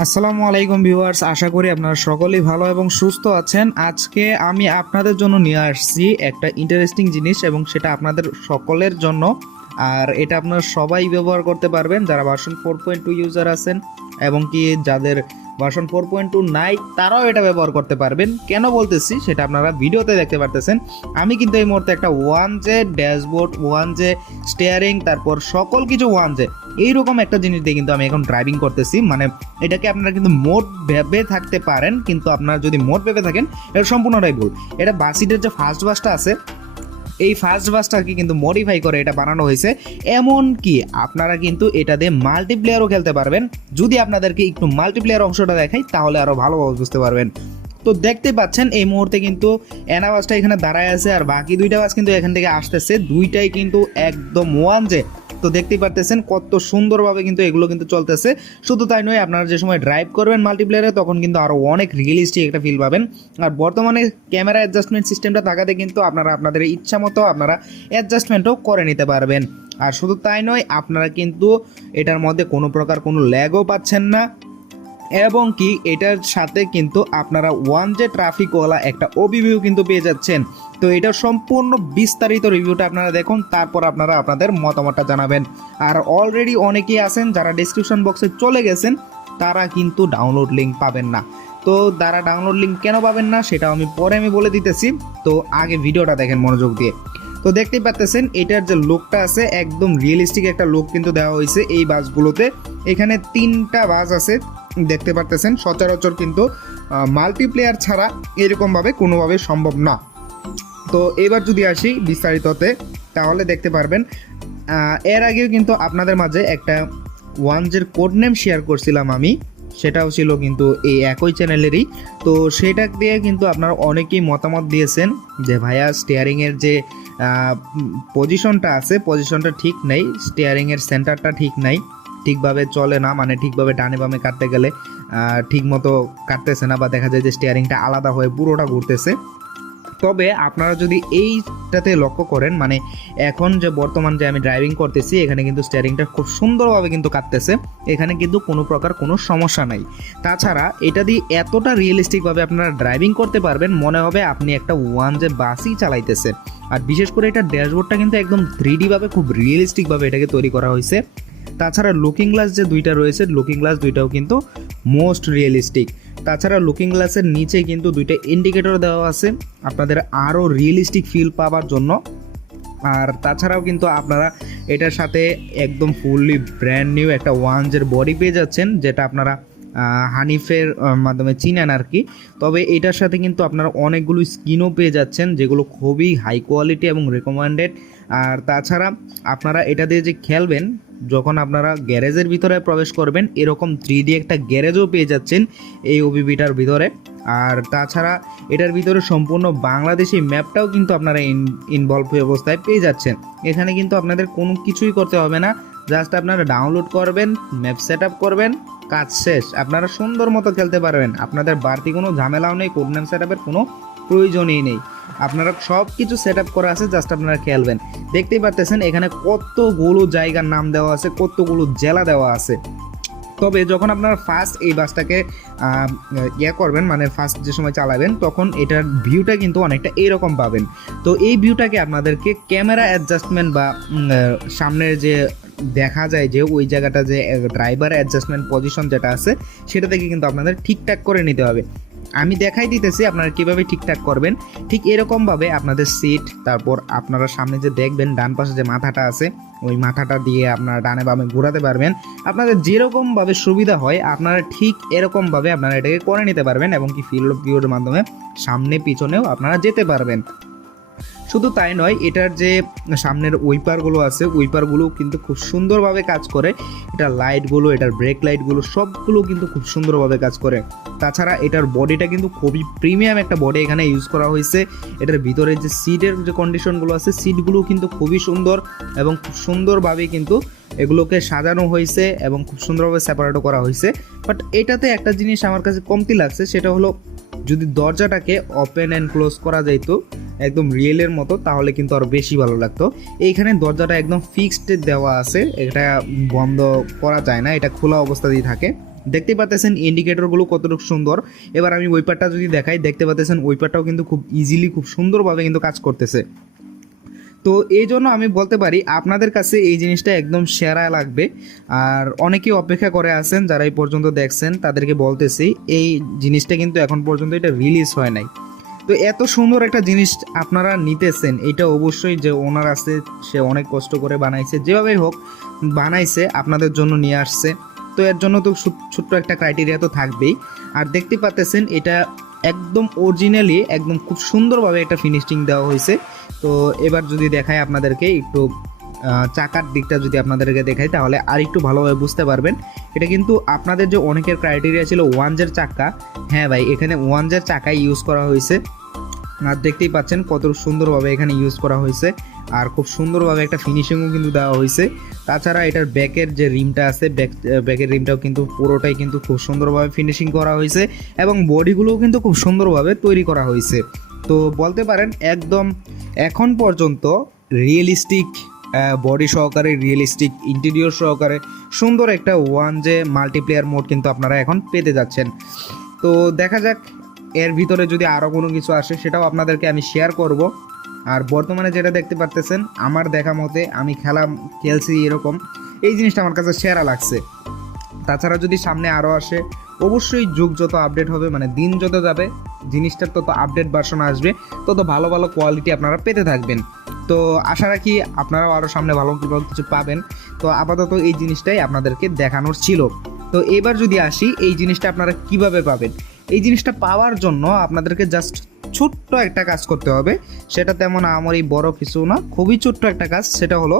আসসালামু আলাইকুম ভিউয়ার্স, আশা করি আপনারা সকলেই ভালো এবং সুস্থ আছেন। আজকে আমি আপনাদের জন্য নিয়ে আসছি একটা ইন্টারেস্টিং জিনিস এবং সেটা আপনাদের সকলের জন্য। আর এটা আপনারা সবাই ব্যবহার করতে পারবেন, যারা version four point two user আছেন এবং কি যাদের ভার্সন ফোর পয়েন্ট টু নাই, তারাও এটা ব্যবহার করতে পারবেন। কেন বলতেছি? সেটা আপনারা ভিডিওতে দেখতে পারতেছেন। আমি কিন্তু এই মুহূর্তে একটা one J dashboard one J steering তারপর সকল কিছু ওয়ান জে এইরকম একটা জিনিস দিয়ে কিন্তু আমি এখন ড্রাইভিং করতেছি। মানে এটাকে আপনারা কিন্তু মোট ভেবে থাকতে পারেন, কিন্তু আপনারা যদি মোট ভেবে থাকেন, এটা সম্পূর্ণটাই ভুল। এটা বাসিটের যে ফার্স্ট বাসটা আছে, এই ফার্স্ট বাসটাকে কিন্তু মডিফাই করে এটা বানানো হয়েছে। এমন কি আপনারা কিন্তু এটা দিয়ে মাল্টিপ্লেয়ারও খেলতে পারবেন। যদি আপনাদেরকে একটু মাল্টিপ্লেয়ার অংশটা দেখাই, তাহলে আরও ভালোভাবে বুঝতে পারবেন। তো দেখতে পাচ্ছেন, এই মুহূর্তে কিন্তু এনা বাসটা এখানে দাঁড়ায় আছে, আর বাকি দুইটা বাস কিন্তু এখান থেকে আসতেছে। দুইটাই কিন্তু একদম ওয়ান যে তো দেখতেই পারতেছেন কত সুন্দরভাবে কিন্তু এগুলো কিন্তু চলতেছে। শুধু তাই নয়, আপনারা যে সময় ড্রাইভ করবেন মাল্টিপ্লেয়ারে তখন কিন্তু আরও অনেক রিয়েলিস্টিক একটা ফিল পাবেন। আর বর্তমানে ক্যামেরা অ্যাডজাস্টমেন্ট সিস্টেমটা থাকাতে কিন্তু আপনারা আপনাদের ইচ্ছা মতো আপনারা অ্যাডজাস্টমেন্টও করে নিতে পারবেন। আর শুধু তাই নয়, আপনারা কিন্তু এটার মধ্যে কোনো প্রকার কোনো ল্যাগও পাচ্ছেন না। এবং কি এটার সাথে কিন্তু আপনারা ওয়ান যে ট্রাফিকওয়ালা একটা ওবিভিউ কিন্তু পেয়ে যাচ্ছেন। তো এটার সম্পূর্ণ বিস্তারিত রিভিউটা আপনারা দেখুন, তারপর আপনারা আপনাদের মতামতটা জানাবেন। আর অলরেডি অনেকেই আছেন যারা ডিসক্রিপশন বক্সে চলে গেছেন, তারা কিন্তু ডাউনলোড লিঙ্ক পাবেন না। তো তারা ডাউনলোড লিঙ্ক কেন পাবেন না সেটা আমি পরে আমি বলে দিতেছি। তো আগে ভিডিওটা দেখেন মনোযোগ দিয়ে। তো দেখতেই পাচ্তেছেন, এটার যে লোকটা আছে, একদম রিয়েলিস্টিক একটা লোক কিন্তু দেওয়া হয়েছে এই বাসগুলোতে। এখানে তিনটা বাস আছে, দেখতে পারতেছেন সচরাচর কিন্তু মাল্টিপ্লেয়ার ছাড়া এরকমভাবে কোনোভাবে সম্ভব না। তো এবার যদি আসি বিস্তারিততে, তাহলে দেখতে পারবেন এর আগেও কিন্তু আপনাদের মাঝে একটা ওয়ানজের কোড নেম শেয়ার করছিলাম আমি, সেটাও ছিল কিন্তু এই একই চ্যানেলেরই তো সেটা দিয়ে কিন্তু আপনারা অনেকেই মতামত দিয়েছেন যে, ভাইয়া স্টিয়ারিংয়ের যে পজিশনটা আছে পজিশনটা ঠিক নেই স্টিয়ারিংয়ের সেন্টারটা ঠিক নাই, ঠিকভাবে চলে না মানে ঠিকভাবে ডানে বামে কাটতে গেলে ঠিক মতো কাটতেছে না বা দেখা যায় যে স্টিয়ারিংটা আলাদা হয়ে পুরোটা ঘুরতেছে। তবে আপনারা যদি এইটাতে লক্ষ্য করেন মানে এখন যে বর্তমান যে আমি ড্রাইভিং করতেছি, এখানে কিন্তু স্টিয়ারিংটা খুব সুন্দরভাবে কিন্তু কাটতেছে। এখানে কিন্তু কোনো প্রকার কোনো সমস্যা নাই। তাছাড়া এটা দিয়ে এতটা রিয়েলিস্টিকভাবে আপনারা ড্রাইভিং করতে পারবেন, মনে হবে আপনি একটা ওয়ান যে বাসই চালাইতেছে। আর বিশেষ করে এটা ড্যাশবোর্ডটা কিন্তু একদম থ্রি ভাবে খুব রিয়েলিস্টিকভাবে এটাকে তৈরি করা হয়েছে। তাছাড়া লুকিং গ্লাস যে দুইটা রয়েছে লুকিং গ্লাস দুইটাও কিন্তু মোস্ট রিয়েলিস্টিক তাছাড়া লুকিং গ্লাসের নিচে কিন্তু দুইটা ইন্ডিকেটর দেওয়া আছে। আপনাদের আরও রিয়েলিস্টিক ফিল পাওয়ার জন্য। আর তাছাড়াও কিন্তু আপনারা এটার সাথে একদম ফুললি ব্র্যান্ড নিউ একটা ওয়ানজের বডি পেয়ে যাচ্ছেন, যেটা আপনারা হানিফের মাধ্যমে চিনেন আর কি। তবে এটার সাথে কিন্তু আপনারা অনেকগুলো স্কিনও পেয়ে যাচ্ছেন, যেগুলো খুবই হাই কোয়ালিটি এবং রেকমেন্ডেড আর তাছাড়া আপনারা এটা দিয়ে যে খেলবেন, যখন আপনারা গ্যারেজের ভিতরে প্রবেশ করবেন, এরকম থ্রি একটা গ্যারেজও পেয়ে যাচ্ছেন এই ওবিবিটার ভিতরে। আর তাছাড়া এটার ভিতরে সম্পূর্ণ বাংলাদেশি ম্যাপটাও কিন্তু আপনারা ইনভলভ অবস্থায় পেয়ে যাচ্ছেন। এখানে কিন্তু আপনাদের কোনো কিছুই করতে হবে না জাস্ট আপনারা ডাউনলোড করবেন ম্যাপ সেট করবেন কাজ শেষ। আপনারা সুন্দর মতো খেলতে পারবেন। আপনাদের বাড়তি কোনো ঝামেলাও নেই কোড নেম সেট কোনো প্রয়োজনই নেই। আপনারা সব কিছু সেট করা আছে জাস্ট আপনারা খেলবেন। দেখতেই পারতেছেন, এখানে কতগুলো জায়গার নাম দেওয়া আছে, কতগুলো জেলা দেওয়া আছে। তবে যখন আপনারা ফার্স্ট এই বাসটাকে ইয়ে করবেন মানে ফার্স্ট যে সময় চালাবেন, তখন এটার ভিউটা কিন্তু অনেকটা এইরকম পাবেন। তো এই ভিউটাকে আপনাদেরকে ক্যামেরা অ্যাডজাস্টমেন্ট বা সামনের যে দেখা যায় যে ওই জায়গাটা যে ড্রাইভার অ্যাডজাস্টমেন্ট পজিশন যেটা আছে, সেটা থেকে কিন্তু আপনাদের ঠিকঠাক করে নিতে হবে। আমি দেখাই দিতেছি আপনারা কীভাবে ঠিকঠাক করবেন। ঠিক এরকমভাবে আপনাদের সিট তারপর আপনারা সামনে যে দেখবেন, ডান পাশে যে মাথাটা আছে, ওই মাথাটা দিয়ে আপনারা ডানে বামে ঘোরাতে পারবেন। আপনাদের যেরকমভাবে সুবিধা হয়, আপনারা ঠিক এরকমভাবে আপনারা এটাকে করে নিতে পারবেন এবং কি ফিল্ড অফ ভিউর মাধ্যমে সামনে পিছনেও আপনারা যেতে পারবেন। শুধু তাই নয়, এটার যে সামনের উইপারগুলো আছে উইপারগুলো কিন্তু খুব সুন্দরভাবে কাজ করে। এটার লাইটগুলো এটার ব্রেক লাইটগুলো সবগুলো কিন্তু খুব সুন্দরভাবে কাজ করে। তাছাড়া এটার বডিটা কিন্তু খুবই প্রিমিয়াম একটা বডি এখানে ইউজ করা হয়েছে। এটার ভিতরে যে সিটের যে কন্ডিশনগুলো আছে সিটগুলো কিন্তু খুবই সুন্দর এবং খুব সুন্দরভাবে কিন্তু এগুলোকে সাজানো হয়েছে এবং খুব সুন্দরভাবে সেপারেটও করা হয়েছে। বাট এটাতে একটা জিনিস আমার কাছে কমতি লাগছে, সেটা হলো যদি দরজাটাকে ওপেন অ্যান্ড ক্লোজ করা যাইতো একদম রিয়েলের মতো, তাহলে কিন্তু আরও বেশি ভালো লাগতো। এইখানে দরজাটা একদম ফিক্সড দেওয়া আছে, এটা বন্ধ করা যায় না, এটা খোলা অবস্থাতেই থাকে। দেখতে পাচ্ছেন ইন্ডিকেটরগুলো কতটুকু সুন্দর। এবার আমি ওইপারটা যদি দেখাই, দেখতে পাচ্ছেন ওইপারটাও কিন্তু খুব ইজিলি খুব সুন্দরভাবে কিন্তু কাজ করতেছে। তো এই জন্য আমি বলতে পারি, আপনাদের কাছে এই জিনিসটা একদম সেরা লাগবে। আর অনেকেই অপেক্ষা করে আছেন, যারা এই পর্যন্ত দেখছেন, তাদেরকে বলতেছি, এই জিনিসটা কিন্তু এখন পর্যন্ত এটা রিলিজ হয় নাই। তো এত সুন্দর একটা জিনিস আপনারা নিতেছেন, এটা অবশ্যই যে ওনার আছে, সে অনেক কষ্ট করে বানাইছে, যেভাবেই হোক বানাইছে, আপনাদের জন্য নিয়ে আসছে। তো এর জন্য তো ছোট্ট একটা ক্রাইটেরিয়া তো থাকবেই। আর দেখতে পাচ্তেছেন, এটা একদম অরিজিনালি একদম খুব সুন্দরভাবে একটা ফিনিশিং দেওয়া হয়েছে। তো এবার যদি দেখায় আপনাদেরকে, একটু চাকার দিকটা যদি আপনাদেরকে দেখাই, তাহলে আর একটু ভালোভাবে বুঝতে পারবেন। এটা কিন্তু আপনাদের যে অনেকের ক্রাইটেরিয়া ছিল ওয়ান জের চাকা হ্যাঁ ভাই, এখানে ওয়ান জের চাকাই ইউজ করা হয়েছে। আর দেখতেই পাচ্ছেন কত সুন্দরভাবে এখানে ইউজ করা হয়েছে। আর খুব সুন্দরভাবে একটা ফিনিশিংও কিন্তু দেওয়া হয়েছে। তাছাড়া এটার ব্যাকের যে রিমটা আছে ব্যাক ব্যাকের রিমটাও কিন্তু পুরোটাই কিন্তু খুব সুন্দরভাবে ফিনিশিং করা হয়েছে এবং বডিগুলোও কিন্তু খুব সুন্দরভাবে তৈরি করা হয়েছে। তো বলতে পারেন, একদম এখন পর্যন্ত রিয়েলিস্টিক বডি সহকারে রিয়েলিস্টিক ইন্টেরিয়র সহকারে সুন্দর একটা ওয়ান যে মাল্টিপ্লেয়ার মোড কিন্তু আপনারা এখন পেতে যাচ্ছেন। তো দেখা যাক, এর ভিতরে যদি আরও কোনো কিছু আসে, সেটাও আপনাদেরকে আমি শেয়ার করব। আর বর্তমানে যেটা দেখতে পারতেছেন, আমার দেখা মতে আমি খেলা খেলছি এরকম, এই জিনিসটা আমার কাছে সেরা লাগছে। তাছাড়া যদি সামনে আরও আসে, অবশ্যই যুগ যত আপডেট হবে মানে দিন যত যাবে, জিনিসটার তত আপডেট ভার্সন আসবে, তত ভালো ভালো কোয়ালিটি আপনারা পেতে থাকবেন। তো আশা রাখি আপনারাও আরও সামনে ভালো ভালো কিছু পাবেন। তো আপাতত এই জিনিসটাই আপনাদেরকে দেখানোর ছিল। তো এবার যদি আসি, এই জিনিসটা আপনারা কীভাবে পাবেন? এই জিনিসটা পাওয়ার জন্য আপনাদেরকে জাস্ট ছোট্ট একটা কাজ করতে হবে। সেটা তেমন আমার এই বড় কিছু না, খুবই ছোট্ট একটা কাজ। সেটা হলো,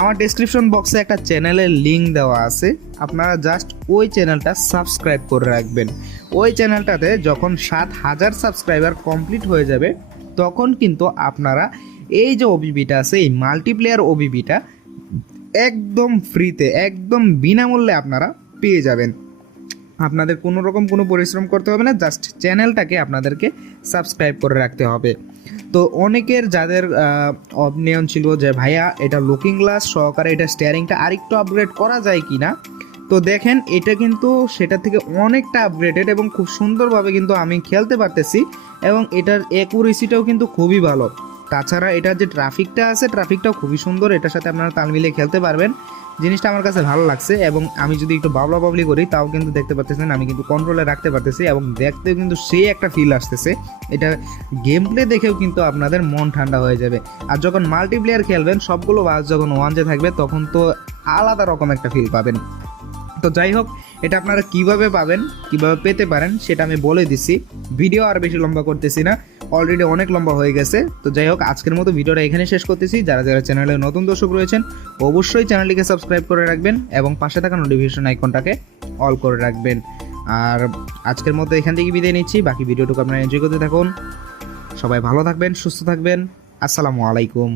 আমার ডেসক্রিপশন বক্সে একটা চ্যানেলের লিঙ্ক দেওয়া আছে। আপনারা জাস্ট ওই চ্যানেলটা সাবস্ক্রাইব করে রাখবেন। ওই চ্যানেলটাতে যখন সাত হাজার সাবস্ক্রাইবার কমপ্লিট হয়ে যাবে, তখন কিন্তু আপনারা এই যে ওবিবিটা আছে, এই মাল্টিপ্লেয়ার ওবিবিটা একদম ফ্রিতে একদম বিনামূল্যে আপনারা পেয়ে যাবেন। আপনাদের কোনো রকম কোনো পরিশ্রম করতে হবে না জাস্ট চ্যানেলটাকে আপনাদেরকে সাবস্ক্রাইব করে রাখতে হবে। তো অনেকের যাদের অনিয়ন ছিল যে, ভাইয়া, এটা লুকিং গ্লাস সহকারে এটা স্টিয়ারিংটা আরেকটু আপগ্রেড করা যায় কি না তো দেখেন, এটা কিন্তু সেটা থেকে অনেকটা আপগ্রেডেড এবং খুব সুন্দরভাবে কিন্তু আমি খেলতে পারতেছি এবং এটার অ্যাকুরেসিটাও কিন্তু খুবই ভালো। তাছাড়া এটার যে ট্রাফিকটা আছে, ট্রাফিকটাও খুবই সুন্দর। এটার সাথে আপনারা তাল মিলিয়ে খেলতে পারবেন। জিনিসটা আমার কাছে ভালো লাগছে এবং আমি যদি একটু বাবলা বাবলি করি, তাও কিন্তু দেখতে পাচ্ছেন আমি কিন্তু কন্ট্রোলে রাখতে পারতেছি এবং দেখতেও কিন্তু সেই একটা ফিল আসতেছে। এটা গেম প্লে দেখেও কিন্তু আপনাদের মন ঠান্ডা হয়ে যাবে। আর যখন মাল্টিপ্লেয়ার খেলবেন, সবগুলো বাস যখন ওয়ানজে থাকবে, তখন তো আলাদা রকম একটা ফিল পাবেন। তো যাই হোক, এটা আপনারা কীভাবে পাবেন, কীভাবে পেতে পারেন, সেটা আমি বলে দিছি ভিডিও আর বেশি লম্বা করতেছি না। অলরেডি অনেক লম্বা হয়ে গেছে। তো যাই হোক, আজকের মতো ভিডিওটা এখানে শেষ করতেছি। যারা যারা চ্যানেলে নতুন দর্শক রয়েছেন, অবশ্যই চ্যানেলটিকে সাবস্ক্রাইব করে রাখবেন এবং পাশে থাকা নোটিফিকেশন আইকনটাকে অল করে রাখবেন। আর আজকের মতো এখান থেকে বিদায় নিচ্ছি। বাকি ভিডিওটুকু আপনারা এনজয় করতে থাকুন। সবাই ভালো থাকবেন, সুস্থ থাকবেন। আসসালামু আলাইকুম।